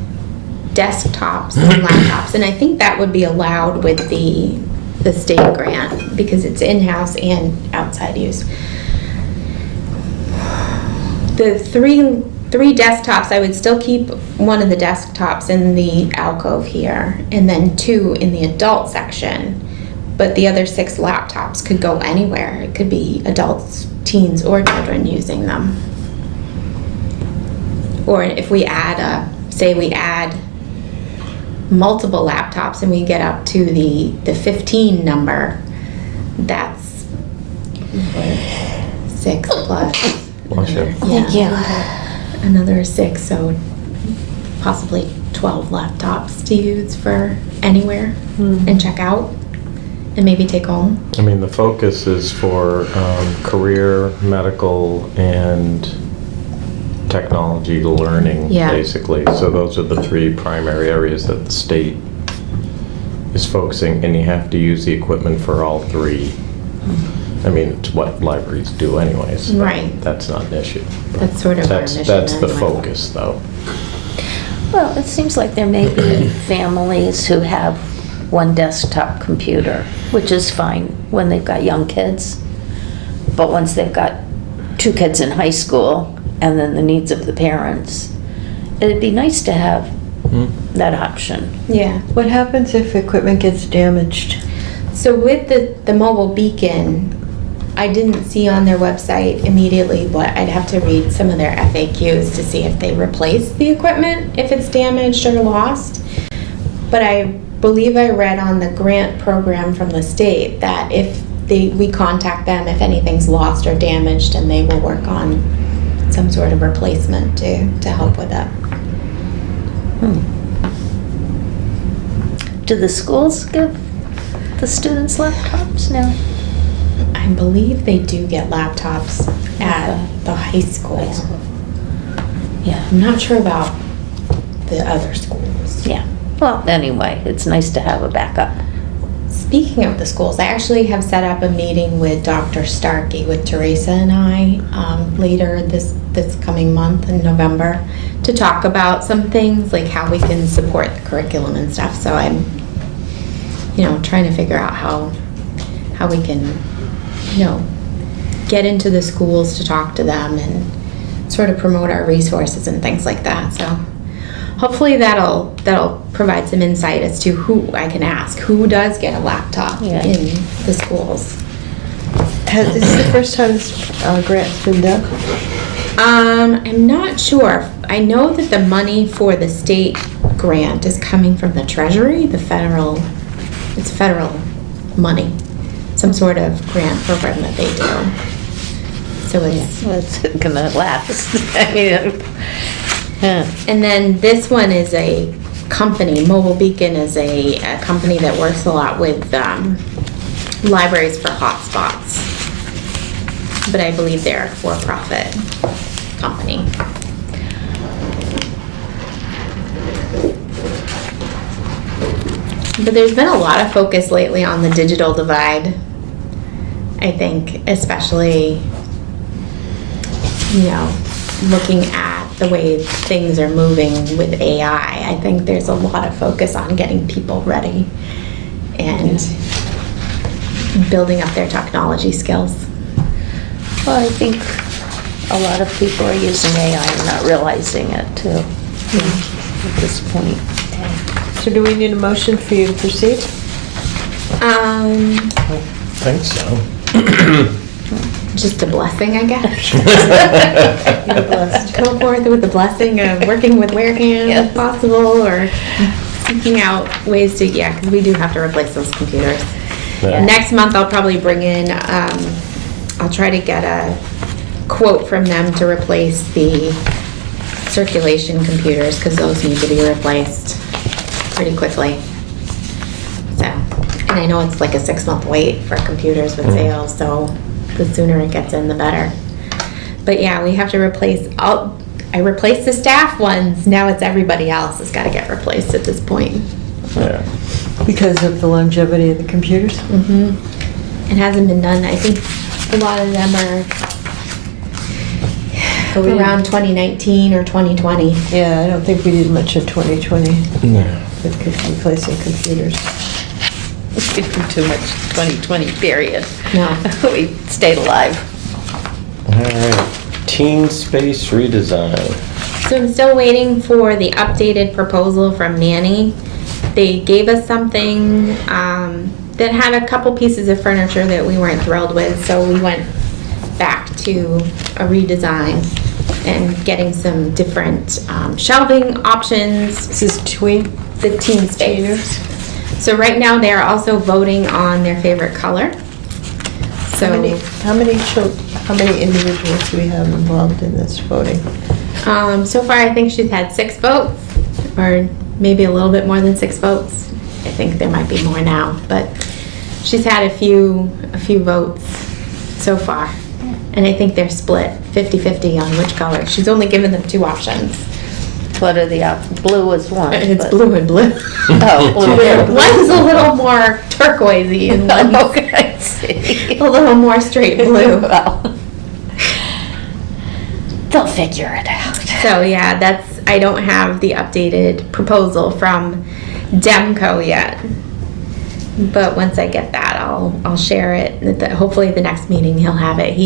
desktops and laptops, and I think that would be allowed with the state grant because it's in-house and outside use. The three desktops, I would still keep one of the desktops in the alcove here and then 2 in the adult section. But the other 6 laptops could go anywhere. It could be adults, teens, or children using them. Or if we add say we add multiple laptops and we get up to the 15 number, that's 6 plus. Bless you. Thank you. Another 6, so possibly 12 laptops to use for anywhere and check out and maybe take home. I mean, the focus is for career, medical, and technology learning, Yeah. basically. So those are the 3 primary areas that the state is focusing, and you have to use the equipment for all 3. I mean, it's what libraries do anyways. but Right. That's not an issue. That's sort of our That's, mission that's the anyway. focus, though. Well, it seems like there may be families who have one desktop computer, which is fine when they've got young kids. But once they've got 2 kids in high school and then the needs of the parents, it'd be nice to have that option. Yeah. What happens if equipment gets damaged? So with the mobile beacon, I didn't see on their website immediately what I'd have to read some of their FAQs to see if they replace the equipment if it's damaged or lost. But I believe I read on the grant program from the state that if we contact them if anything's lost or damaged, and they will work on some sort of replacement to help with it. Do the schools give the students laptops now? I believe they do get laptops at Okay. the high school. Yeah. I'm not sure about the other schools. Yeah. Well, anyway, it's nice to have a backup. Speaking of the schools, I actually have set up a meeting with Dr. Starkey, with Teresa and I, later this coming month in November, to talk about some things like how we can support the curriculum and stuff. So I'm, trying to figure out how we can, get into the schools to talk to them and sort of promote our resources and things like that. So hopefully that'll provide some insight as to who I can ask, who does get a laptop Yeah. in the schools. Is this the first time this grant's been done? I'm not sure. I know that the money for the state grant is coming from the Treasury, it's federal money, some sort of grant program that they do. So it's, Well, it's gonna last. I mean, yeah. and then this one is a company, Mobile Beacon is a company that works a lot with libraries for hotspots. But I believe they're a for-profit company. But there's been a lot of focus lately on the digital divide. I think, especially, looking at the way things are moving with AI. I think there's a lot of focus on getting people ready and building up their technology skills. Well, I think a lot of people are using AI and not realizing it too, at this point. So do we need a motion for you to proceed? I think so. Just a blessing, I guess. You're blessed. Go forth with the blessing of working with LakeCAM Yes. if possible, or seeking out ways to, because we do have to replace those computers. Yeah. Next month, I'll probably bring in, I'll try to get a quote from them to replace the circulation computers, because those need to be replaced pretty quickly. So, and I know it's like a 6-month wait for computers with sales, so the sooner it gets in, the better. But yeah, we have to replace I replaced the staff ones, now it's everybody else has got to get replaced at this point. Yeah. Because of the longevity of the computers? Mm-hmm. It hasn't been done. I think a lot of them are around 2019 or 2020. Yeah, I don't think we did much in 2020 No. with replacing computers. We didn't do too much 2020 period. No. We stayed alive. All right. Teen space redesign. So I'm still waiting for the updated proposal from Manny. They gave us something that had a couple pieces of furniture that we weren't thrilled with, so we went back to a redesign and getting some different shelving options. This is tween? The teen space. So right now they are also voting on their favorite color. So How many individuals do we have involved in this voting? so far I think she's had 6 votes, or maybe a little bit more than 6 votes. I think there might be more now, but she's had a few votes so far. And I think they're split 50-50 on which color. She's only given them 2 options. What are the blue is one. It's but- blue and blue. Oh, blue and blue. One's a little more turquoisey and one's Okay, I see. a little more straight blue. Well, they'll figure it out. So yeah, I don't have the updated proposal from Demco yet. But once I get that, I'll share it. Hopefully the next meeting he'll have it.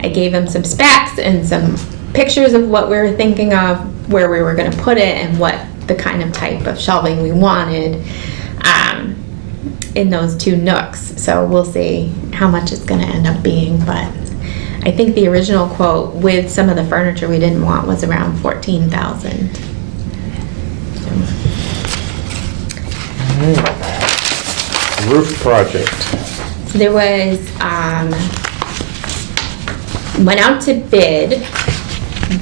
I gave him some specs and some pictures of what we were thinking of, where we were going to put it, and what the kind of type of shelving we wanted in those 2 nooks. So we'll see how much it's going to end up being. But I think the original quote with some of the furniture we didn't want was around $14,000. Roof project. So there was, went out to bid.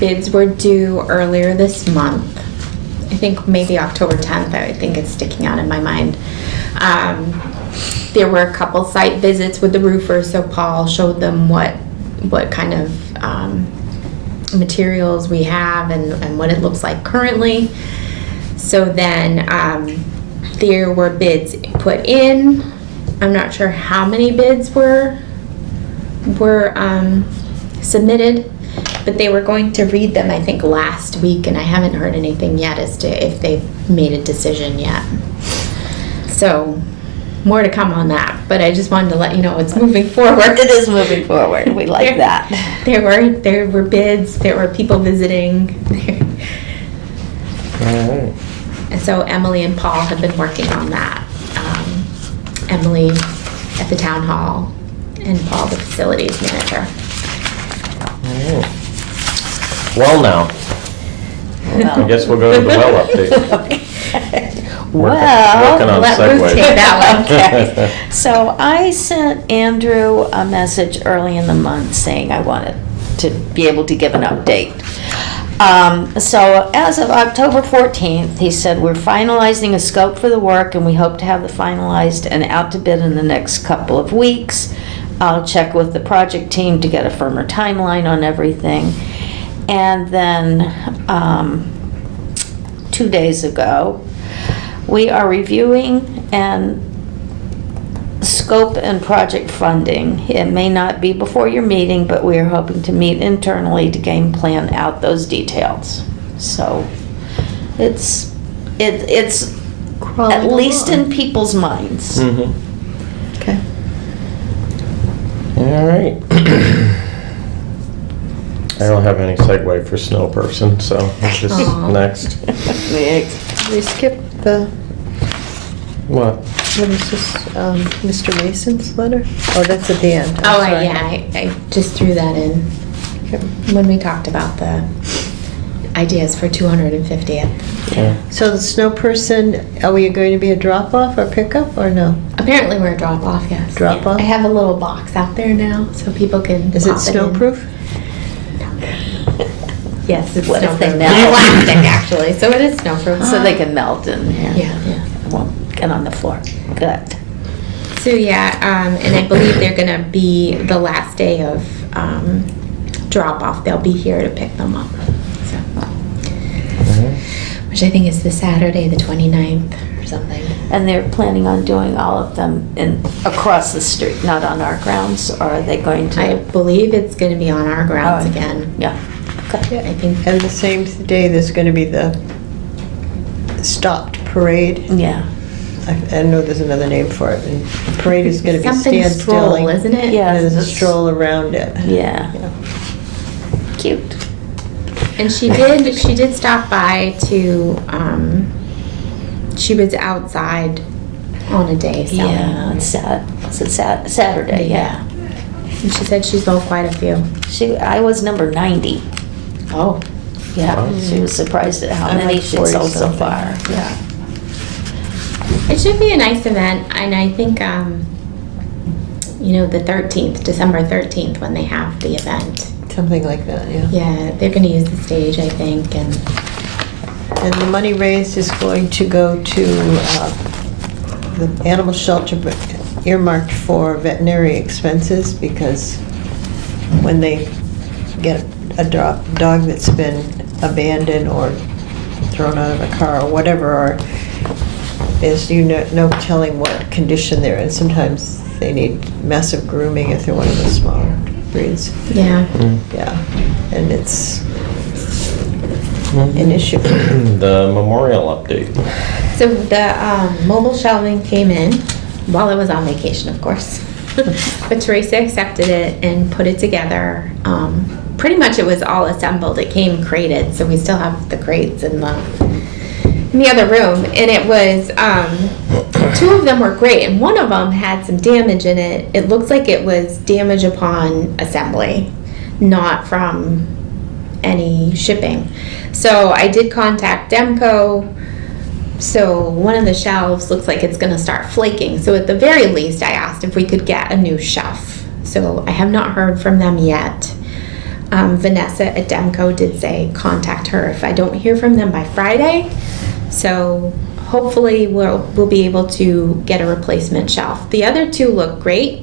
Bids were due earlier this month. I think maybe October 10th, I think it's sticking out in my mind. There were a couple site visits with the roofer, so Paul showed them what kind of materials we have and what it looks like currently. So then there were bids put in. I'm not sure how many bids were submitted, but they were going to read them, I think, last week, and I haven't heard anything yet as to if they've made a decision yet. So more to come on that, but I just wanted to let you know it's moving forward. It is moving forward. We like that. There were bids, there were people visiting. All right. And so Emily and Paul have been working on that. Emily at the town hall and Paul, the facilities manager. All right. Well now. I guess we'll go to the well update. Working on Let Ruth segues. take that one. Okay. So I sent Andrew a message early in the month saying I wanted to be able to give an update. So as of October 14th, he said, we're finalizing a scope for the work and we hope to have it finalized and out to bid in the next couple of weeks. I'll check with the project team to get a firmer timeline on everything. And then 2 days ago, we are reviewing and scope and project funding. It may not be before your meeting, but we are hoping to meet internally to game plan out those details. So it's Crawling at least along. in people's minds. Mhm. Okay. All right. I don't have any segue for snow person, so this is Aw. next. We skipped the, What? what is this, Mr. Mason's letter? Oh, that's at the end. I'm Oh, sorry. I just threw that in Okay. when we talked about the ideas for 250th. Yeah. So the snow person, are we going to be a drop-off or pickup, or no? Apparently we're a drop-off, yes. Drop-off? I have a little box out there now, so people can Is it pop in. snowproof? Yes, it's What if they snowproof. melt? Plastic, actually, so it is snowproof. So they can melt in here. Yeah, yeah. It won't get on the floor. Good. So yeah, and I believe they're gonna be the last day of drop-off. They'll be here to pick them up. So, Mhm. which I think is the Saturday, the 29th or something. And they're planning on doing all of them across the street, not on our grounds, or are they going to? I believe it's gonna be on our grounds Oh, again. Yeah. Okay. I think. And the same day, there's going to be the stopped parade. Yeah. I know there's another name for it. And the parade is going to be Something stroll, standstilling. isn't it? Yeah. And there's a it's- stroll around it. Yeah. Yeah. Cute. And she did stop by to, she was outside on a day selling Yeah. them. It's Saturday. Yeah. And she said she sold quite a few. I was number 90. Oh. Yeah. Wow. She was surprised at how I'm many like she'd sold so 40-something. far. Yeah. It should be a nice event, and I think, the 13th, December 13th, when they have the event. Something like that, yeah. Yeah, they're gonna use the stage, I think, and And the money raised is going to go to the animal shelter, but earmarked for veterinary expenses, because when they get a dog that's been abandoned or thrown out of a car or whatever, or there's no telling what condition they're in. Sometimes they need massive grooming if they're one of the smaller breeds. yeah. Mm. Yeah, and it's Mhm. an issue. The memorial update. So the mobile shelving came in while I was on vacation, of course. But Teresa accepted it and put it together. Pretty much it was all assembled. It came crated, so we still have the crates in the other room. And it was, two of them were great, and one of them had some damage in it. It looks like it was damage upon assembly, not from any shipping. So I did contact Demco. So one of the shelves looks like it's gonna start flaking. So at the very least, I asked if we could get a new shelf. So I have not heard from them yet. Vanessa at Demco did say contact her if I don't hear from them by Friday. So hopefully we'll be able to get a replacement shelf. The other two look great.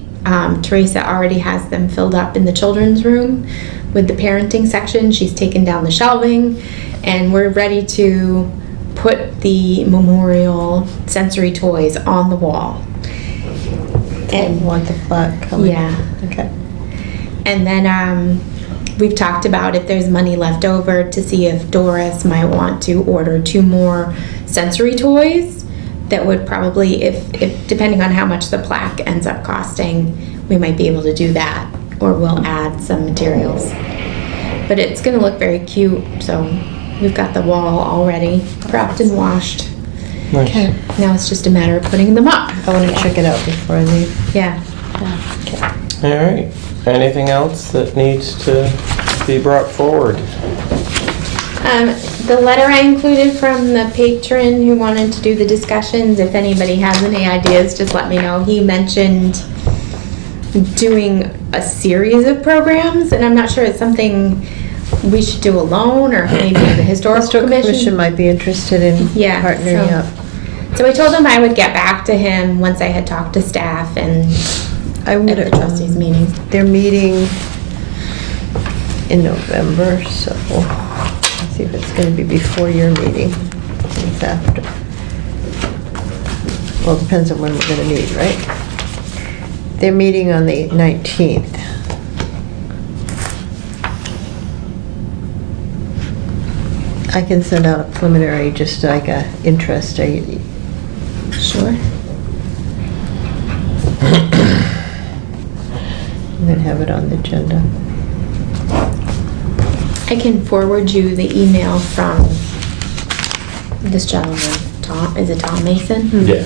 Teresa already has them filled up in the children's room with the parenting section. She's taken down the shelving, and we're ready to put the memorial sensory toys on the wall. And want the plaque coming? Yeah. Okay. And then we've talked about if there's money left over to see if Doris might want to order 2 more sensory toys that would probably, if depending on how much the plaque ends up costing, we might be able to do that, or we'll add some materials. But it's gonna look very cute, so we've got the wall already prepped and washed. Nice. Okay. Now it's just a matter of putting them up. I want to check it out before I leave. Yeah. Okay. All right. Anything else that needs to be brought forward? The letter I included from the patron who wanted to do the discussions, if anybody has any ideas, just let me know. He mentioned doing a series of programs, and I'm not sure it's something we should do alone, or maybe the historical commission might be interested in Yeah, partnering so- up. So I told him I would get back to him once I had talked to staff and I'm at the trustees meeting. They're meeting in November, so let's see if it's gonna be before your meeting. It's after. Well, it depends on when we're gonna meet, right? They're meeting on the 19th. I can send out a preliminary, just like a interest, Sure. and then have it on the agenda. I can forward you the email from this gentleman, Tom, is it Tom Mason? Yeah.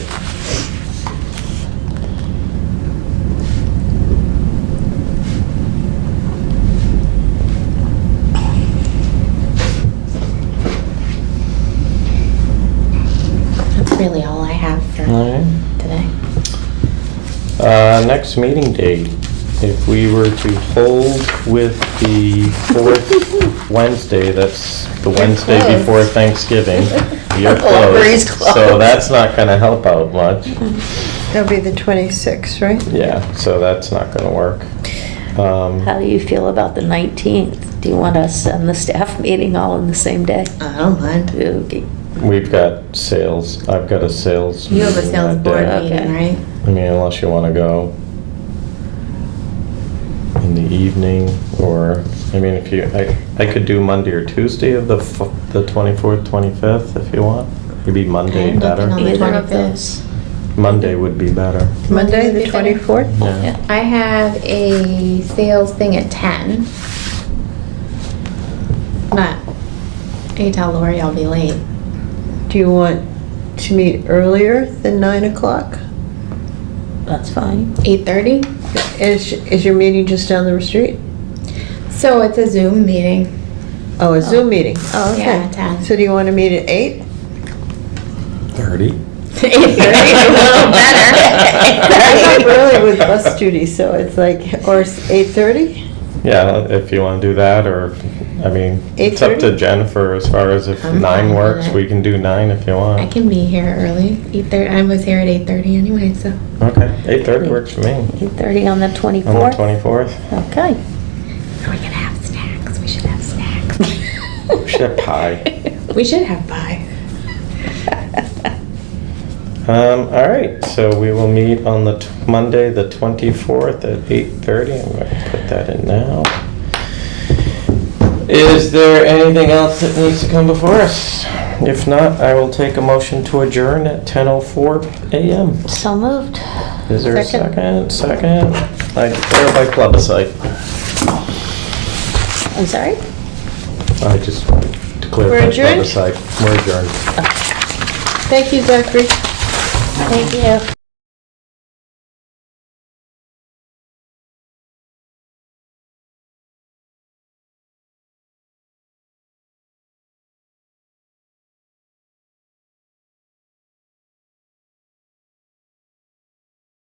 That's really all I have for All right. today. Next meeting date, if we were to hold with the fourth Wednesday, that's the Wednesday close. before Thanksgiving. You're Library's closed, so closed. that's not gonna help out much. That'll be the 26th, right? Yeah, so that's not gonna work. How do you feel about the 19th? Do you want to send the staff meeting all in the same day? I don't mind. Okay. We've got sales, I've got a sales. You have a meeting sales that board day. meeting, Okay. right? I mean, unless you wanna go in the evening, or, I mean, if you, I could do Monday or Tuesday of the 24th, 25th, if you want. Maybe Monday I'm looking better. on the Either of 25th. those. Monday would be better. Monday, the would be better. 24th? Yeah. I have a sales thing at 10. But I can tell Lori I'll be late. Do you want to meet earlier than 9 o'clock? That's fine. 8:30? Is your meeting just down the street? So it's a Zoom meeting. Oh, a Zoom meeting? Oh, okay. Yeah, 10. So do you want to meet at 8? 30? 8:30, a little better. I'm up early with bus duty, so it's like, or 8:30? Yeah, if you want to do that, or, I mean, it's up to 8:30? Jennifer as far as if I'm 9 fine with works, it. we can do 9 if you I want. can be here early. 8:30. I was here at 8:30 anyway, so. Okay, 8:30 works for me. 8:30 on the On the 24th? 24th? Okay. Are we gonna have snacks? We should have snacks. We should have pie. We should have pie. All right, so we will meet on the Monday, the 24th at 8:30. I'm going to put that in now. Is there anything else that needs to come before us? If not, I will take a motion to adjourn at 10:04 a.m. So moved. Is there Second. a second? Second. I declare by plebiscite. I'm sorry? I just declare We're by adjourned? plebiscite. We're adjourned. Thank you, Zachary. Thank you.